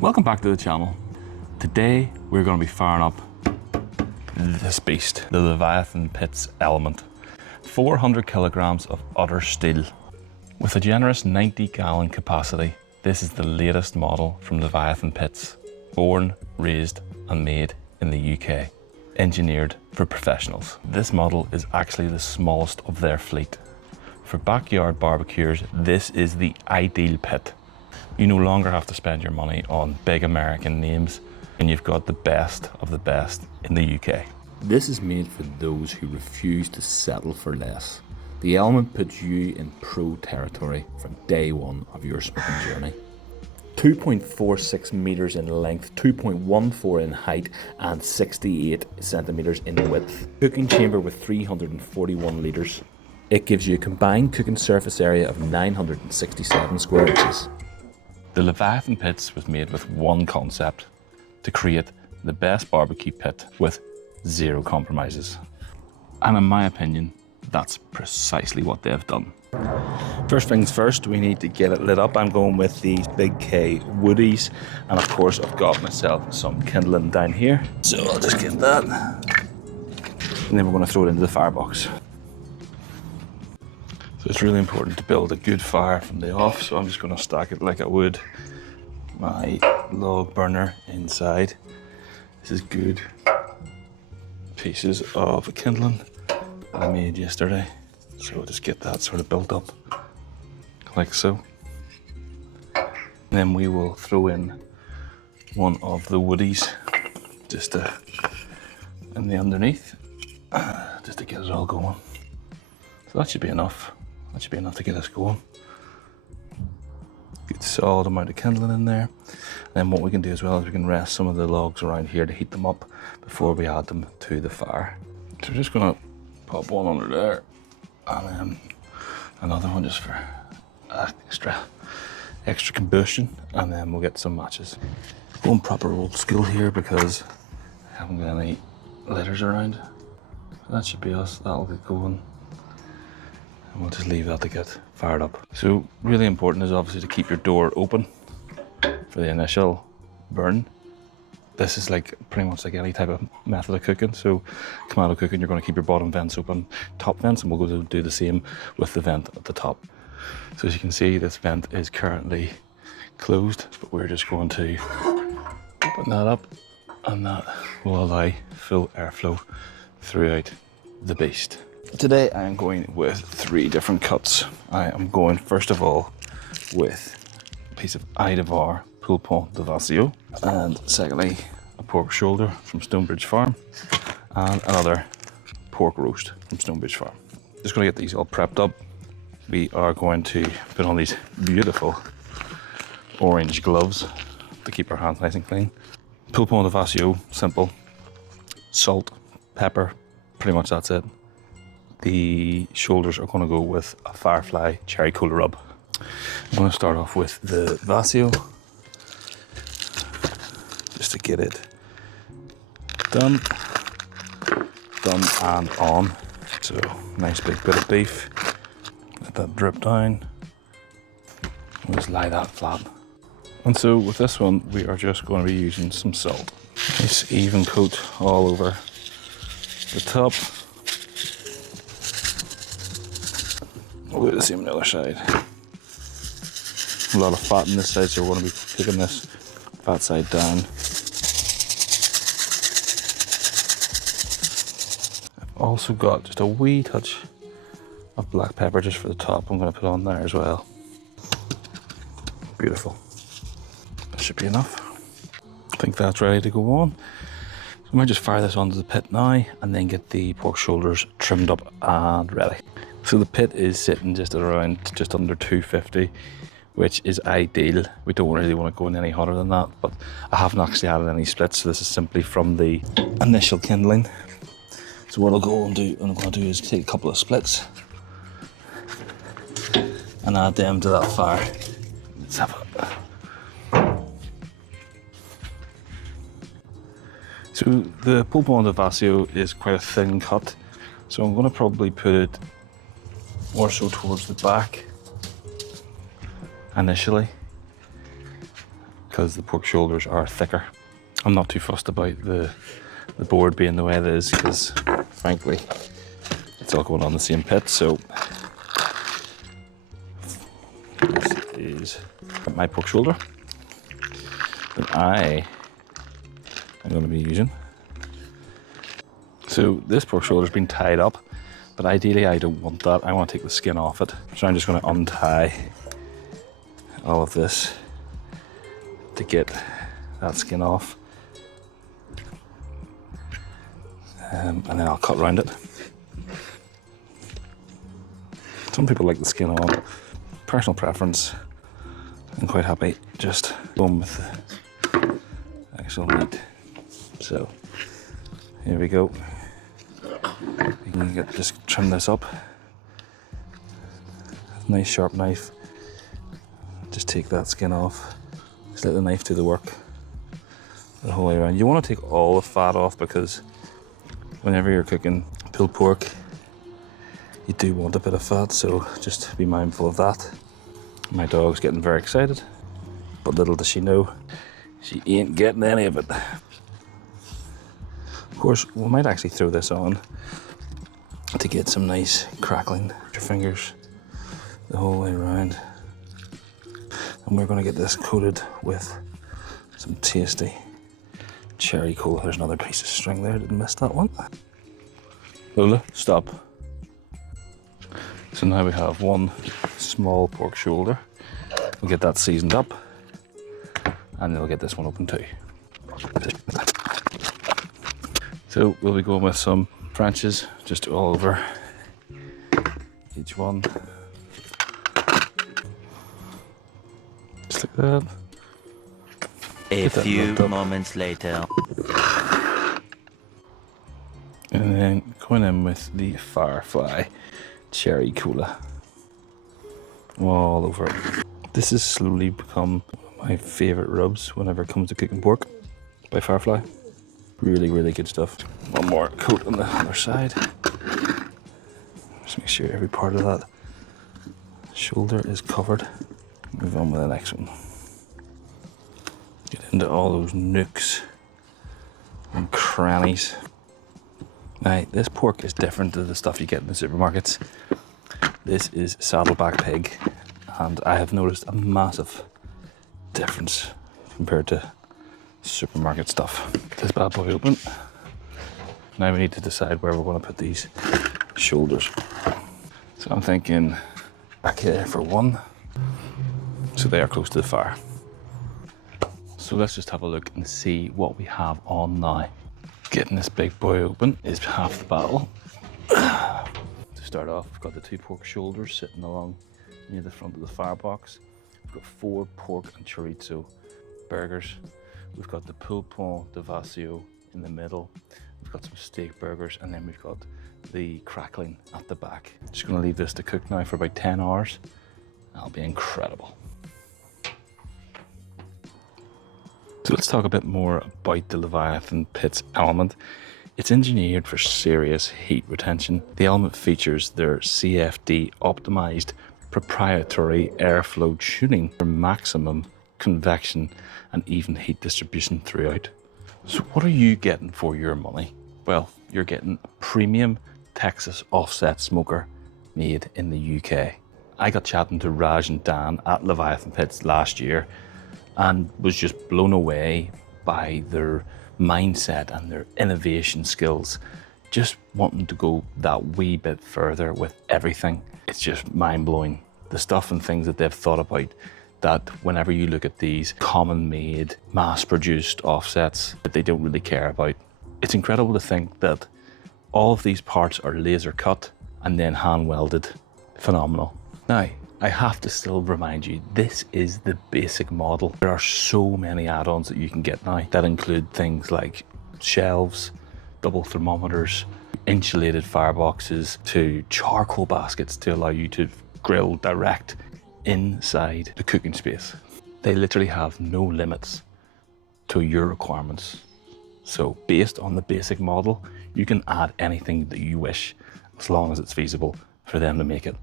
Welcome back to the channel. Today we're going to be firing up this beast, the Leviathan Pit Element. 400 kilograms of utter steel. With a generous 90-gallon capacity, this is the latest model from Leviathan Pits. Born, raised and made in the UK. Engineered for professionals. This model is actually the smallest of their fleet. For backyard barbecuers, this is the ideal pit. You no longer have to spend your money on big American names, and you've got the best of the best in the UK. This is made for those who refuse to settle for less. The Element puts you in pro territory from day one of your smoking journey. 2.46 meters in length, 2.14 in height, and 68 centimeters in width. Cooking chamber with 341 litres. It gives you a combined cooking surface area of 967 square inches. The Leviathan Pits was made with one concept: to create the best barbecue pit with zero compromises. And in my opinion, that's precisely what they've done. First things first, we need to get it lit up. I'm going with these Big K woodies, and of course I've got myself some kindling down here. So I'll just get that, and then we're going to throw it into the firebox. So it's really important to build a good fire from the off, so I'm just going to stack it like I would my log burner inside. This is good pieces of kindling that I made yesterday. So we'll just get that sort of built up like so. And then we will throw in one of the woodies just in the underneath, just to get it all going. So that should be enough. That should be enough to get us going. Good solid amount of kindling in there. And then what we can do as well is we can rest some of the logs around here to heat them up before we add them to the fire. So we're just gonna pop one under there, and then another one just for extra combustion, and then we'll get some matches. Going proper old school here because I haven't got any lighters around. That should be us, that'll get going. And we'll just leave that to get fired up. So really important is obviously to keep your door open for the initial burn. This is like pretty much like any type of method of cooking. So commando cooking, you're going to keep your bottom vents open, top vents, and we'll go to do the same with the vent at the top. So as you can see, this vent is currently closed, but we're just going to open that up, and that will allow full airflow throughout the beast. Today I am going with 3 different cuts. I am going first of all with a piece of IDevour Pulpon de Vacio, and secondly a pork shoulder from Stonebridge Farm, and another pork roast from Stonebridge Farm. Just going to get these all prepped up. We are going to put on these beautiful orange gloves to keep our hands nice and clean. Pulpon de Vacio, simple. Salt, pepper, pretty much that's it. The shoulders are going to go with a Firefly cherry cola rub. I'm going to start off with the Vacio, just to get it done and on. So nice big bit of beef. Let that drip down. We'll just lie that flat. And so with this one, we are just going to be using some salt. Nice even coat all over the top. We'll do the same on the other side. A lot of fat on this side, so we're going to be cooking this fat side down. I've also got just a wee touch of black pepper just for the top. I'm going to put on there as well. Beautiful. That should be enough. I think that's ready to go on. So I might just fire this onto the pit now, and then get the pork shoulders trimmed up and ready. So the pit is sitting just at around just under 250, which is ideal. We don't really want to go in any hotter than that, but I haven't actually added any splits, so this is simply from the initial kindling. So what I'm going to do is take a couple of splits and add them to that fire. Let's have it. So the Pulpon de Vacio is quite a thin cut, so I'm going to probably put it more so towards the back initially, because the pork shoulders are thicker. I'm not too fussed about the board being the way it is because, frankly, it's all going on the same pit. So this is my pork shoulder that I am going to be using. So this pork shoulder has been tied up, but ideally I don't want that. I want to take the skin off it. So I'm just going to untie all of this to get that skin off. And then I'll cut around it. Some people like the skin on. Personal preference. I'm quite happy just going with the actual meat. So here we go. You can just trim this up. Nice sharp knife. Just take that skin off. Just let the knife do the work the whole way around. You want to take all the fat off because whenever you're cooking pulled pork, you do want a bit of fat, so just be mindful of that. My dog's getting very excited, but little does she know, she ain't getting any of it. Of course, we might actually throw this on to get some nice crackling with your fingers the whole way around. And we're going to get this coated with some tasty cherry cola. There's another piece of string there, didn't miss that one. Lola, stop. So now we have one small pork shoulder. We'll get that seasoned up and then we'll get this one open too. So we'll be going with some Frenches just all over each one. Just like that. A few moments later. And then going in with the Firefly cherry cola all over it. This has slowly become my favourite rubs whenever it comes to cooking pork by Firefly. Really, really good stuff. One more coat on the other side. Just make sure every part of that shoulder is covered. Move on with the next one. Get into all those nooks and crannies. Now, this pork is different to the stuff you get in the supermarkets. This is saddleback pig, and I have noticed a massive difference compared to supermarket stuff. Get this bad boy open. Now we need to decide where we're going to put these shoulders. So I'm thinking back here for one, so they are close to the fire. So let's just have a look and see what we have on now. Getting this big boy open is half the battle. To start off, we've got the two pork shoulders sitting along near the front of the firebox. We've got 4 pork and chorizo burgers. We've got the Pulpon de Vacio in the middle. We've got some steak burgers, and then we've got the crackling at the back. Just gonna leave this to cook now for about 10 hours. That'll be incredible. So let's talk a bit more about the Leviathan Pit Element. It's engineered for serious heat retention. The Element features their CFD optimized proprietary airflow tuning for maximum convection and even heat distribution throughout. So what are you getting for your money? Well, you're getting a premium Texas offset smoker made in the UK. I got chatting to Raj and Dan at Leviathan Pits last year and was just blown away by their mindset and their innovation skills, just wanting to go that wee bit further with everything. It's just mind-blowing, the stuff and things that they've thought about, that whenever you look at these common-made, mass-produced offsets that they don't really care about. It's incredible to think that all of these parts are laser cut and then hand-welded. Phenomenal. Now, I have to still remind you, this is the basic model. There are so many add-ons that you can get now that include things like shelves, double thermometers, insulated fireboxes, to charcoal baskets to allow you to grill direct inside the cooking space. They literally have no limits to your requirements. So based on the basic model, you can add anything that you wish as long as it's feasible for them to make it.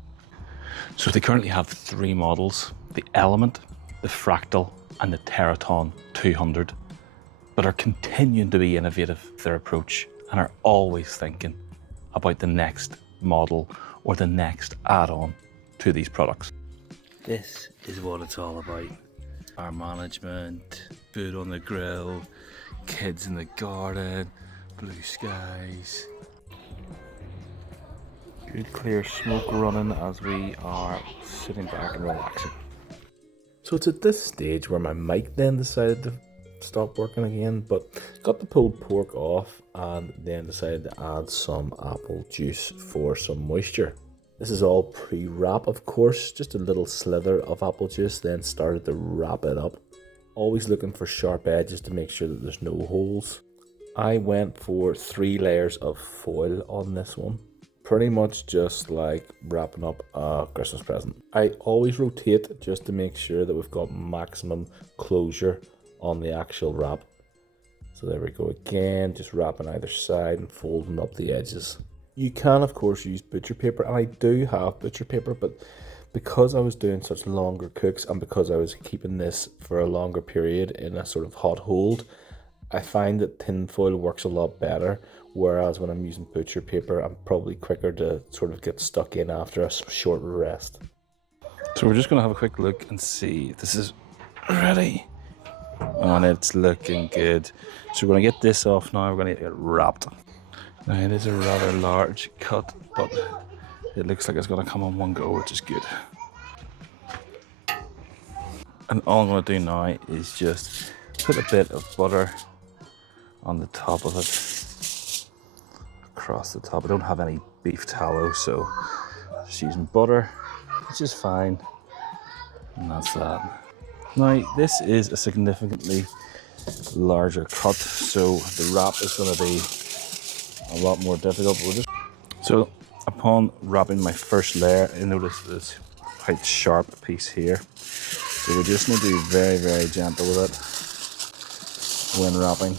So they currently have 3 models: the Element, the Fractal, and the Teraton 200, but are continuing to be innovative with their approach and are always thinking about the next model or the next add-on to these products. This is what it's all about. Our management, food on the grill, kids in the garden, blue skies. Good clear smoke running as we are sitting back and relaxing. So it's at this stage where my mic then decided to stop working again, but got the pulled pork off and then decided to add some apple juice for some moisture. This is all pre-wrap, of course, just a little slither of apple juice, then started to wrap it up. Always looking for sharp edges to make sure that there's no holes. I went for 3 layers of foil on this one. Pretty much just like wrapping up a Christmas present. I always rotate just to make sure that we've got maximum closure on the actual wrap. So there we go again, just wrapping either side and folding up the edges. You can of course use butcher paper, and I do have butcher paper, but because I was doing such longer cooks and because I was keeping this for a longer period in a sort of hot hold, I find that tin foil works a lot better, whereas when I'm using butcher paper, I'm probably quicker to sort of get stuck in after a short rest. So we're just going to have a quick look and see if this is ready. And it's looking good. So we're going to get this off now, we're going to get it wrapped. Now it is a rather large cut, but it looks like it's going to come on one go, which is good. And all I'm going to do now is just put a bit of butter on the top of it, across the top. I don't have any beef tallow, so just using butter, which is fine, and that's that. Now this is a significantly larger cut, so the wrap is going to be a lot more difficult. So upon wrapping my first layer, I noticed this quite sharp piece here, so we just need to be very, very gentle with it when wrapping.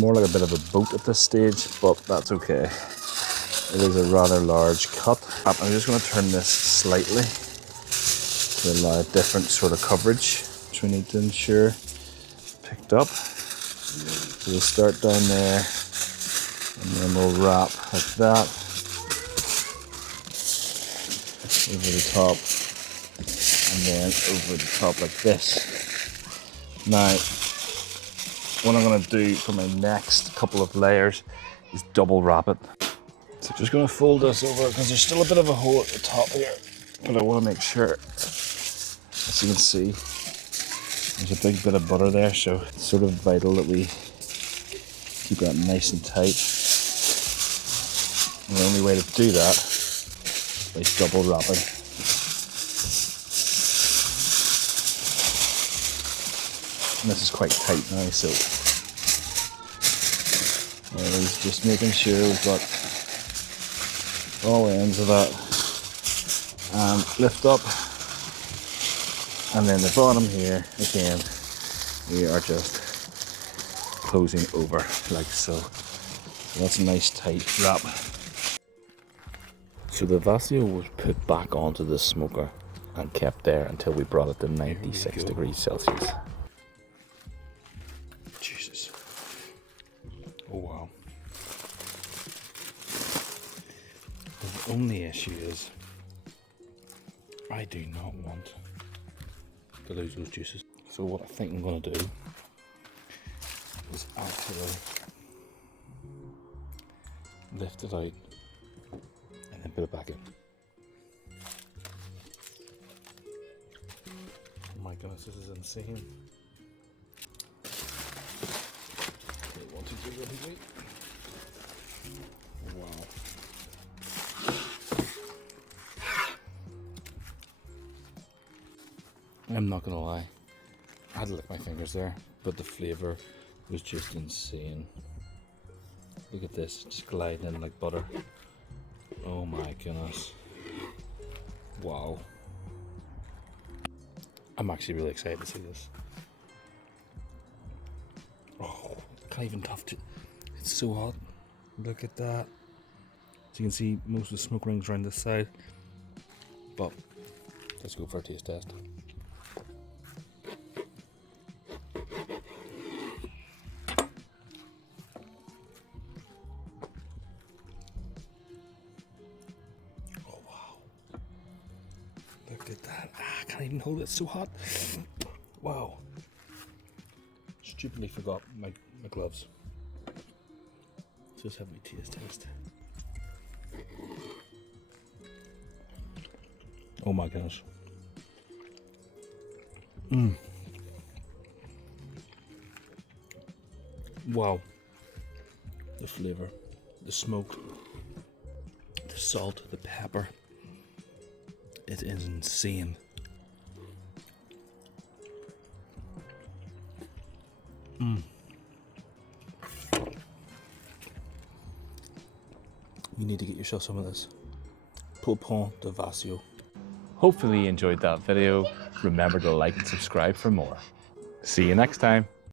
More like a bit of a boat at this stage, but that's okay. It is a rather large cut. I'm just going to turn this slightly to allow different sort of coverage, which we need to ensure picked up. So we'll start down there, and then we'll wrap like that over the top, and then over the top like this. Now, what I'm going to do for my next couple of layers is double wrap it. So just going to fold this over because there's still a bit of a hole at the top here, but I want to make sure, as you can see, there's a big bit of butter there, so it's sort of vital that we keep that nice and tight. And the only way to do that is double wrapping. And this is quite tight now, so just making sure we've got all ends of that and lift up, and then the bottom here again we are just closing over like so. So that's a nice tight wrap. So the Vacio was put back onto the smoker and kept there until we brought it to 96 degrees Celsius. Jesus. Oh wow. The only issue is I do not want to lose those juices. So what I think I'm going to do is actually lift it out and then put it back in. Oh my goodness, this is insane. Okay, 1, 2, 3, ready, wow. I'm not gonna lie, I had to lick my fingers there, but the flavour was just insane. Look at this, just gliding in like butter. Oh my goodness. Wow. I'm actually really excited to see this. Oh, can't even touch it. It's so hot. Look at that. So you can see most of the smoke rings around this side. But let's go for a taste test. can't even hold it, it's so hot. Wow. Stupidly forgot my gloves. Just have me taste test. Oh my gosh. Wow. The flavor, the smoke, the salt, the pepper. It is insane. You need to get yourself some of this. Pulpon de Vacio. Hopefully you enjoyed that video. Remember to like and subscribe for more. See you next time.